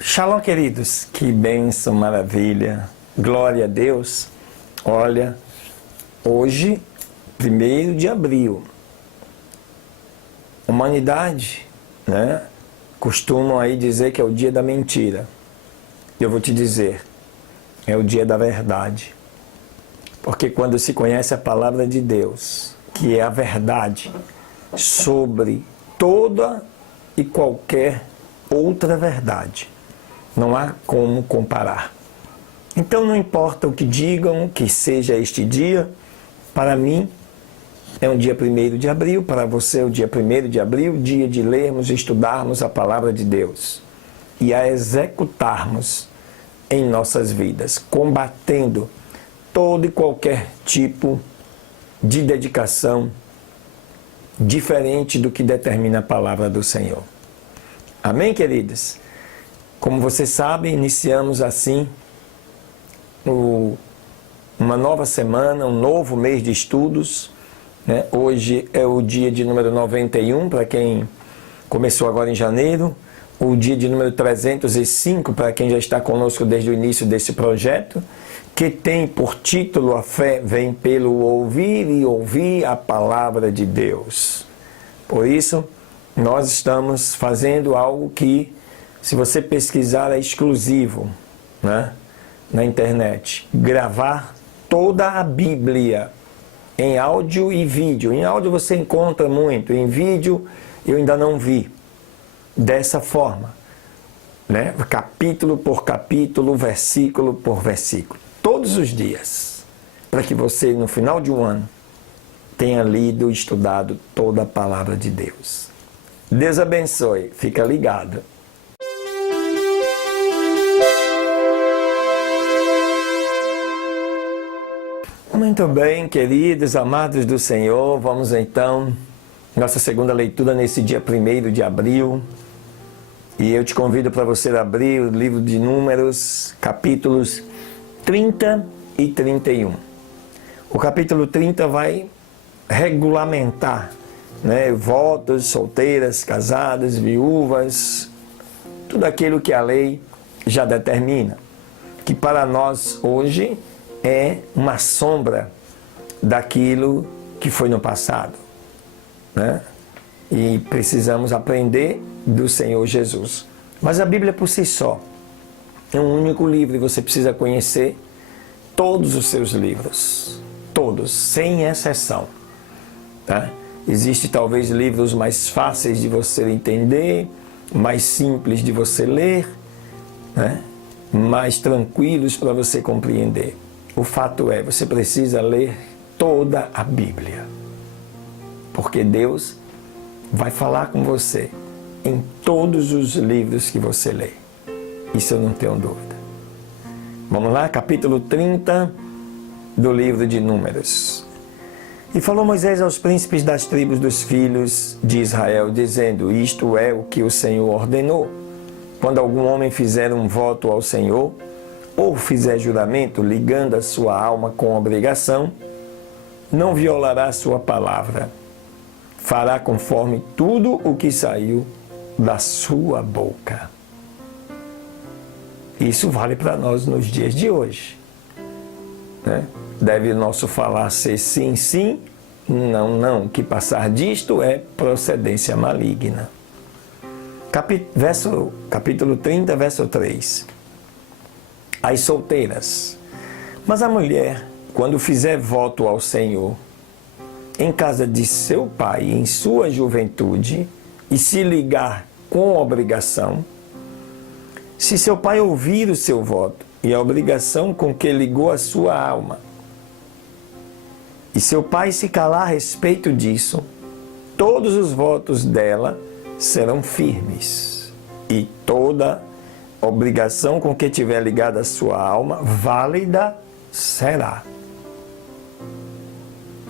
Shalom, queridos, que bênção, maravilha, glória a Deus. Olha, hoje, 1º de abril, humanidade, costumam aí dizer que é o dia da mentira. Eu vou te dizer, é o dia da verdade. Porque quando se conhece a palavra de Deus, que é a verdade sobre toda e qualquer outra verdade, não há como comparar. Então não importa o que digam, que seja este dia, para mim é um dia 1º de abril, para você é o dia 1º de abril, dia de lermos e estudarmos a palavra de Deus e a executarmos em nossas vidas, combatendo todo e qualquer tipo de dedicação diferente do que determina a palavra do Senhor. Amém, queridos? Como vocês sabem, iniciamos assim uma nova semana, um novo mês de estudos. Hoje é o dia de número 91, para quem começou agora em janeiro. O dia de número 305, para quem já está conosco desde o início desse projeto, que tem por título: A fé vem pelo ouvir e ouvir a palavra de Deus. Por isso, nós estamos fazendo algo que, se você pesquisar, é exclusivo, na internet. Gravar toda a Bíblia em áudio e vídeo. Em áudio você encontra muito, em vídeo eu ainda não vi. Dessa forma, capítulo por capítulo, versículo por versículo. Todos os dias. Para que você, no final de um ano, tenha lido e estudado toda a palavra de Deus. Deus abençoe. Fica ligado. Muito bem, queridos, amados do Senhor, vamos então, nossa segunda leitura nesse dia 1º de abril, e eu te convido para você abrir o livro de Números, capítulos 30 e 31. O capítulo 30 vai regulamentar, votos, solteiras, casadas, viúvas, tudo aquilo que a lei já determina, que para nós hoje é uma sombra daquilo que foi no passado, E precisamos aprender do Senhor Jesus. Mas a Bíblia por si só é um único livro e você precisa conhecer todos os seus livros, todos, sem exceção. Existem talvez livros mais fáceis de você entender, mais simples de você ler, mais tranquilos para você compreender. O fato é, você precisa ler toda a Bíblia, porque Deus vai falar com você em todos os livros que você lê. Isso eu não tenho dúvida. Vamos lá, capítulo 30 do livro de Números. E falou Moisés aos príncipes das tribos dos filhos de Israel, dizendo: Isto é o que o Senhor ordenou. Quando algum homem fizer um voto ao Senhor, ou fizer juramento ligando a sua alma com obrigação, não violará a sua palavra. Fará conforme tudo o que saiu da sua boca. Isso vale para nós nos dias de hoje. Deve o nosso falar ser sim, sim, não, não. Que passar disto é procedência maligna. Capítulo 30, verso 3. As solteiras. Mas a mulher, quando fizer voto ao Senhor, em casa de seu pai, em sua juventude, e se ligar com obrigação, se seu pai ouvir o seu voto e a obrigação com que ligou a sua alma, e seu pai se calar a respeito disso, todos os votos dela serão firmes, e toda obrigação com que tiver ligada a sua alma, válida será.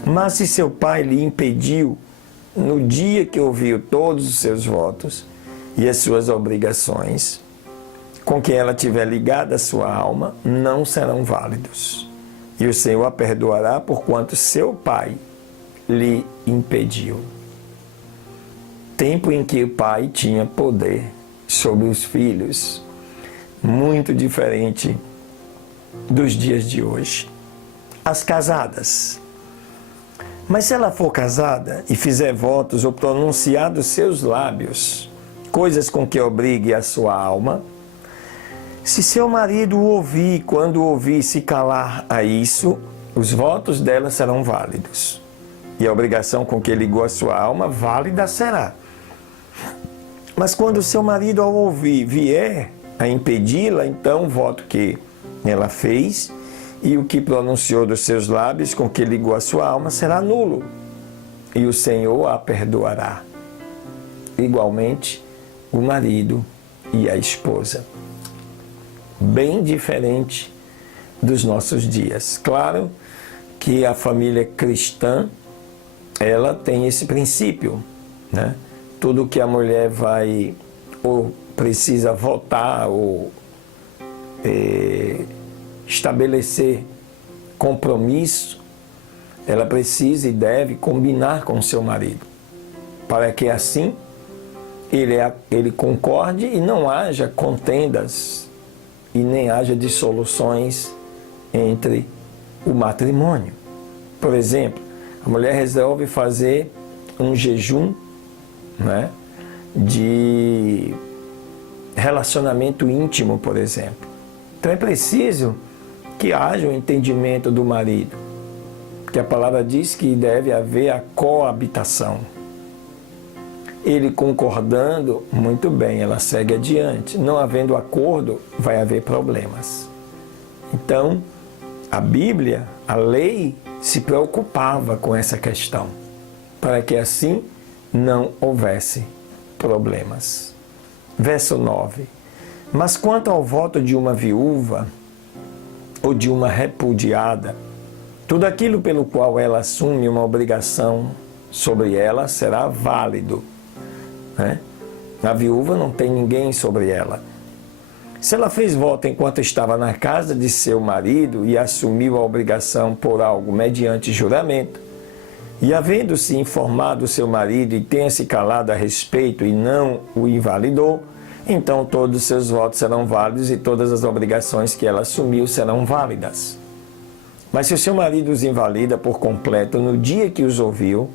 Mas se seu pai lhe impediu, no dia que ouviu todos os seus votos e as suas obrigações, com que ela tiver ligada a sua alma, não serão válidos. E o Senhor a perdoará porquanto seu pai lhe impediu. Tempo em que o pai tinha poder sobre os filhos. muito diferente dos dias de hoje. As casadas. Mas se ela for casada e fizer votos ou pronunciar dos seus lábios coisas com que obrigue a sua alma, se seu marido o ouvir, quando ouvir se calar a isso, os votos dela serão válidos. E a obrigação com que ligou a sua alma, válida será. Mas quando seu marido ao ouvir vier a impedi-la, então o voto que ela fez e o que pronunciou dos seus lábios com que ligou a sua alma será nulo. E o Senhor a perdoará. Igualmente, o marido e a esposa. Bem diferente dos nossos dias. Claro que a família cristã, ela tem esse princípio, né? Tudo que a mulher vai ou precisa votar ou estabelecer compromisso, ela precisa e deve combinar com seu marido, para que assim ele concorde e não haja contendas e nem haja dissoluções entre o matrimônio. Por exemplo, a mulher resolve fazer um jejum, né, de relacionamento íntimo, por exemplo. Então é preciso que haja um entendimento do marido, que a palavra diz que deve haver a coabitação. Ele concordando, muito bem, ela segue adiante. Não havendo acordo, vai haver problemas. Então, a Bíblia, a lei, se preocupava com essa questão, para que assim não houvesse problemas. Verso 9. Mas quanto ao voto de uma viúva ou de uma repudiada, tudo aquilo pelo qual ela assume uma obrigação sobre ela será válido, né? A viúva não tem ninguém sobre ela. Se ela fez voto enquanto estava na casa de seu marido e assumiu a obrigação por algo mediante juramento, e havendo-se informado seu marido e tenha se calado a respeito e não o invalidou, então todos os seus votos serão válidos e todas as obrigações que ela assumiu serão válidas. Mas se o seu marido os invalida por completo no dia que os ouviu,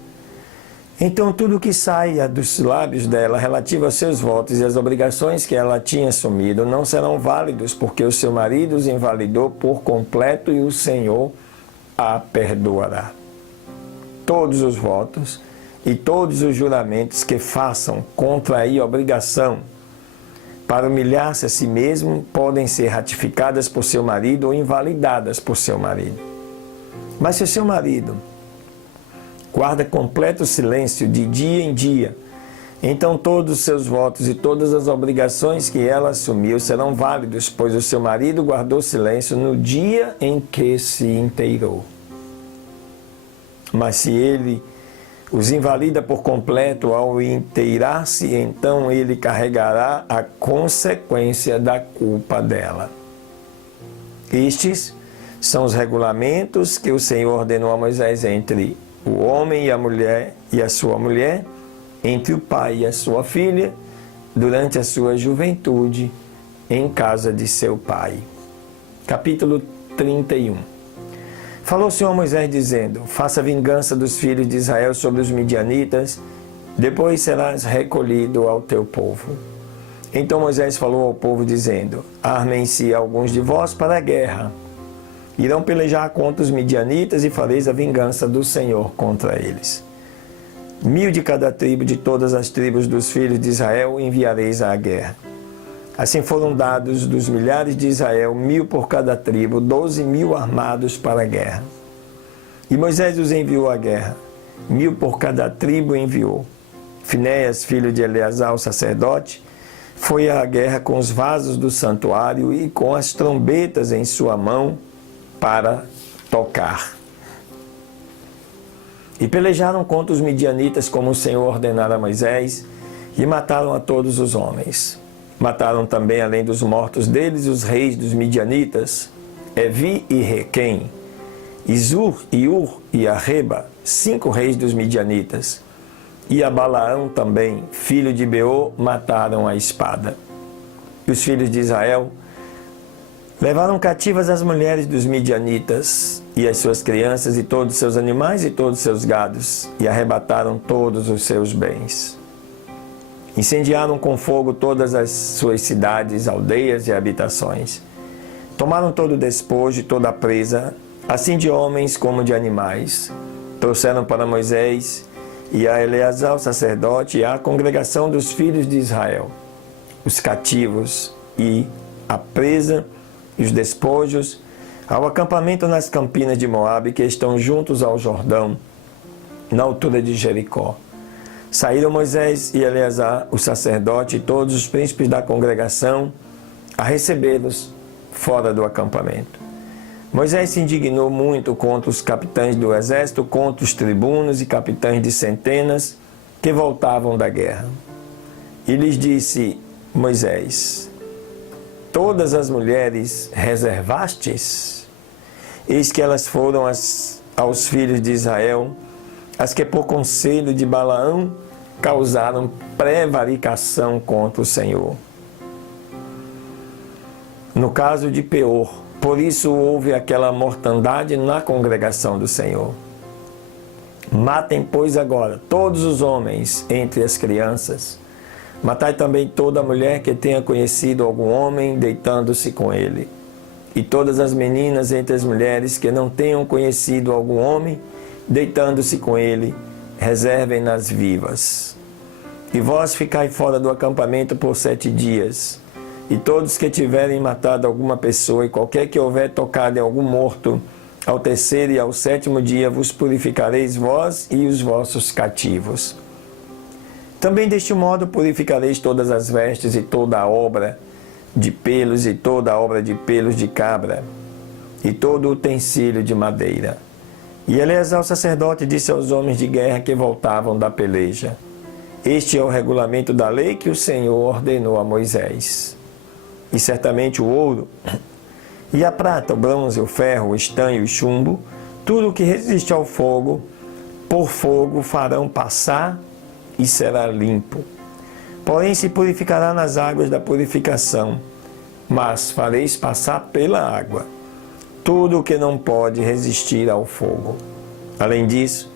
então tudo que saia dos lábios dela relativo aos seus votos e às obrigações que ela tinha assumido não serão válidos, porque o seu marido os invalidou por completo e o Senhor a perdoará. Todos os votos e todos os juramentos que façam contrair obrigação para humilhar-se a si mesmo podem ser ratificadas por seu marido ou invalidadas por seu marido. Mas se o seu marido guarda completo silêncio de dia em dia, então todos os seus votos e todas as obrigações que ela assumiu serão válidos, pois o seu marido guardou silêncio no dia em que se inteirou. Mas se ele os invalida por completo ao inteirar-se, então ele carregará a consequência da culpa dela. Estes são os regulamentos que o Senhor ordenou a Moisés entre o homem e a mulher e a sua mulher, entre o pai e a sua filha, durante a sua juventude, em casa de seu pai. Capítulo 31. Falou o Senhor a Moisés dizendo: faça vingança dos filhos de Israel sobre os midianitas, depois serás recolhido ao teu povo. Então Moisés falou ao povo dizendo: armem-se alguns de vós para a guerra. Irão pelejar contra os midianitas e fareis a vingança do Senhor contra eles. 1000 de cada tribo de todas as tribos dos filhos de Israel enviareis à guerra. Assim foram dados dos milhares de Israel 1000 por cada tribo, 12.000 armados para a guerra. E Moisés os enviou à guerra, 1000 por cada tribo enviou. Finéias, filho de Eleazar, o sacerdote, foi à guerra com os vasos do santuário e com as trombetas em sua mão para tocar. E pelejaram contra os midianitas como o Senhor ordenara a Moisés, e mataram a todos os homens. Mataram também, além dos mortos deles, os reis dos midianitas, Evi e Requém, Izur e Ur e Arreba, 5 reis dos midianitas. E a Balaão também, filho de Beor, mataram a espada. E os filhos de Israel Levaram cativas as mulheres dos midianitas e as suas crianças e todos os seus animais e todos os seus gados, e arrebataram todos os seus bens. Incendiaram com fogo todas as suas cidades, aldeias e habitações. Tomaram todo o despojo e toda a presa, assim de homens como de animais. Trouxeram para Moisés e a Eleazar, o sacerdote, e à congregação dos filhos de Israel, os cativos e a presa e os despojos, ao acampamento nas campinas de Moabe, que estão juntos ao Jordão, na altura de Jericó. Saíram Moisés e Eleazar, o sacerdote, e todos os príncipes da congregação, a recebê-los fora do acampamento. Moisés se indignou muito contra os capitães do exército, contra os tribunos e capitães de centenas que voltavam da guerra. E lhes disse Moisés: todas as mulheres reservastes? Eis que elas foram aos filhos de Israel, as que por conselho de Balaão causaram prevaricação contra o Senhor. No caso de Peor, por isso houve aquela mortandade na congregação do Senhor. Matem, pois, agora todos os homens entre as crianças. Matai também toda mulher que tenha conhecido algum homem deitando-se com ele. E todas as meninas entre as mulheres que não tenham conhecido algum homem deitando-se com ele, reservem-nas vivas. E vós ficai fora do acampamento por 7 dias. E todos que tiverem matado alguma pessoa, e qualquer que houver tocado em algum morto, ao 3º e ao 7º dia vos purificareis vós e os vossos cativos. Também deste modo purificareis todas as vestes e toda a obra de pelos e toda a obra de pelos de cabra e todo o utensílio de madeira. E Eleazar o sacerdote disse aos homens de guerra que voltavam da peleja: este é o regulamento da lei que o Senhor ordenou a Moisés. E certamente o ouro, e a prata, o bronze, o ferro, o estanho e o chumbo, tudo o que resiste ao fogo, por fogo farão passar e será limpo. Porém se purificará nas águas da purificação, mas fareis passar pela água tudo o que não pode resistir ao fogo. Além disso,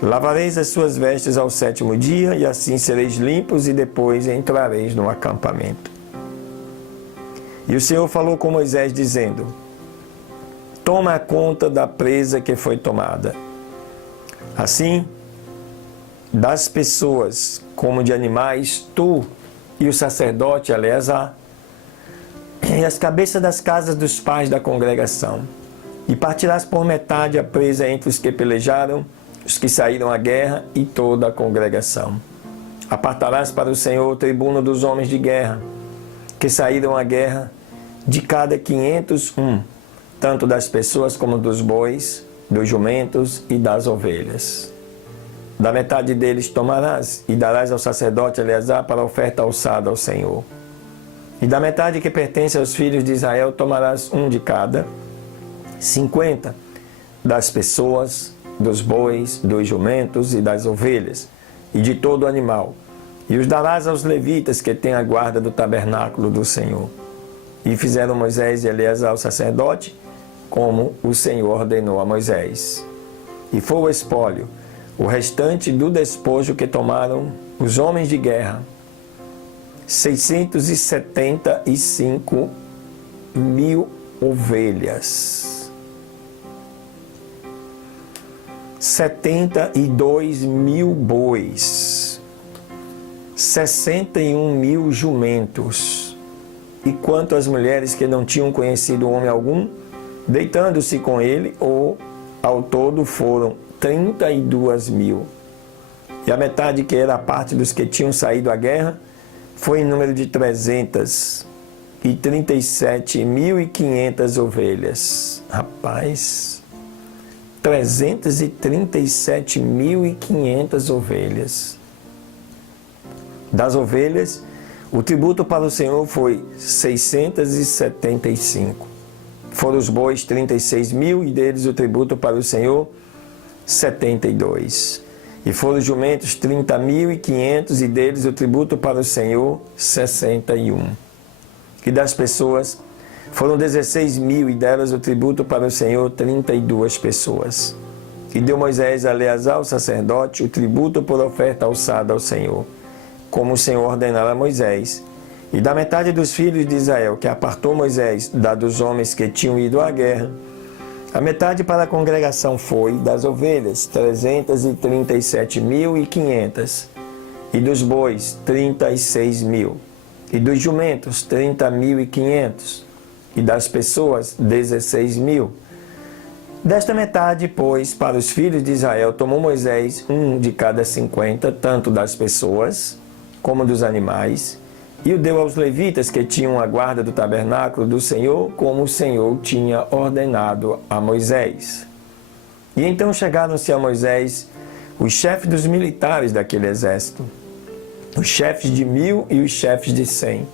lavareis as suas vestes ao 7º dia, e assim sereis limpos, e depois entrareis no acampamento. E o Senhor falou com Moisés, dizendo: toma conta da presa que foi tomada. Assim, das pessoas como de animais, tu e o sacerdote Eleazar, e as cabeças das casas dos pais da congregação. E partirás por metade a presa entre os que pelejaram, os que saíram à guerra e toda a congregação. Apartarás para o Senhor o tribuno dos homens de guerra, que saíram à guerra, de cada 501, tanto das pessoas como dos bois, dos jumentos e das ovelhas. Da metade deles tomarás e darás ao sacerdote Eleazar para oferta alçada ao Senhor. E da metade que pertence aos filhos de Israel tomarás um de cada, 50 das pessoas, dos bois, dos jumentos e das ovelhas, e de todo animal, e os darás aos levitas que têm a guarda do tabernáculo do Senhor. E fizeram Moisés e Eleazar o sacerdote, como o Senhor ordenou a Moisés. E foi o espólio, o restante do despojo que tomaram os homens de guerra, 675 mil ovelhas, 72 mil bois, 61 mil jumentos. E quanto às mulheres que não tinham conhecido homem algum, deitando-se com ele, ou ao todo foram 32 mil. E a metade, que era a parte dos que tinham saído à guerra, foi em número de 337.500 ovelhas. Rapaz, 337.500 ovelhas. Das ovelhas, o tributo para o Senhor foi 675. Foram os bois 36 mil, e deles o tributo para o Senhor 72. E foram os jumentos 30.500, e deles o tributo para o Senhor 61. E das pessoas Foram 16.000 e delas o tributo para o Senhor 32 pessoas. E deu Moisés a Eleazar, o sacerdote, o tributo por oferta alçada ao Senhor, como o Senhor ordenara a Moisés. E da metade dos filhos de Israel, que apartou Moisés dos homens que tinham ido à guerra, a metade para a congregação foi das ovelhas, 337.500, e dos bois, 36.000, e dos jumentos, 30.500, e das pessoas, 16.000. Desta metade, pois, para os filhos de Israel, tomou Moisés um de cada 50, tanto das pessoas como dos animais, e o deu aos levitas que tinham a guarda do tabernáculo do Senhor, como o Senhor tinha ordenado a Moisés. E então chegaram-se a Moisés os chefes dos militares daquele exército, os chefes de 1.000 e os chefes de 100,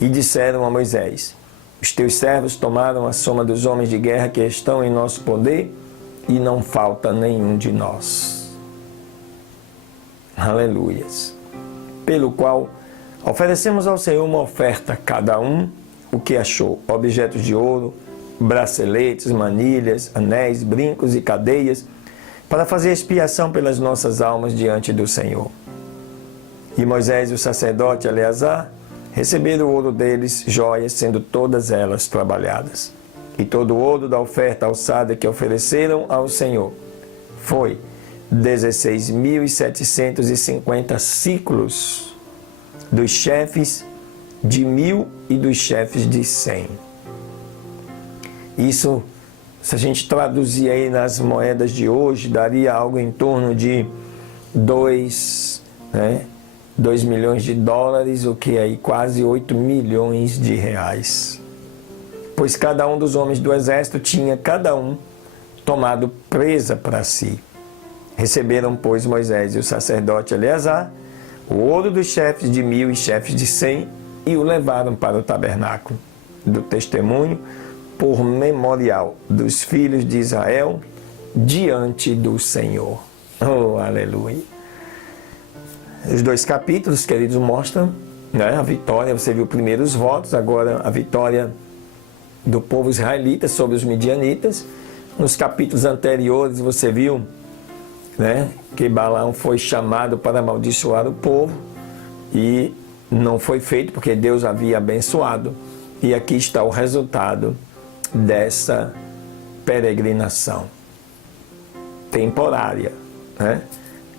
e disseram a Moisés: os teus servos tomaram a soma dos homens de guerra que estão em nosso poder, e não falta nenhum de nós. Aleluias. Pelo qual oferecemos ao Senhor uma oferta, cada um o que achou: objetos de ouro, braceletes, manilhas, anéis, brincos e cadeias, para fazer expiação pelas nossas almas diante do Senhor. E Moisés e o sacerdote Eleazar receberam o ouro deles, joias, sendo todas elas trabalhadas. E todo o ouro da oferta alçada que ofereceram ao Senhor foi 16.750 ciclos, dos chefes de 1.000 e dos chefes de 100. Isso, se a gente traduzir aí nas moedas de hoje, daria algo em torno de 2 milhões de dólares, o que aí quase 8 milhões de reais. Pois cada um dos homens do exército tinha cada um tomado presa para si. Receberam, pois, Moisés e o sacerdote Eleazar o ouro dos chefes de 1.000 e chefes de 100, e o levaram para o tabernáculo do testemunho, por memorial dos filhos de Israel, diante do Senhor. Oh, aleluia! Os 2 capítulos, queridos, mostram, a vitória. Você viu primeiro os votos, agora a vitória do povo israelita sobre os midianitas. Nos capítulos anteriores você viu que Balaão foi chamado para amaldiçoar o povo e não foi feito porque Deus havia abençoado. E aqui está o resultado dessa peregrinação temporária.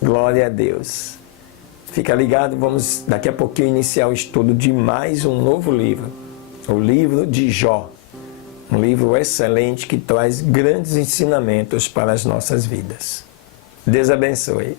Glória a Deus. Fica ligado, vamos daqui a pouquinho iniciar o estudo de mais um novo livro, o livro de Jó. Um livro excelente que traz grandes ensinamentos para as nossas vidas. Deus abençoe.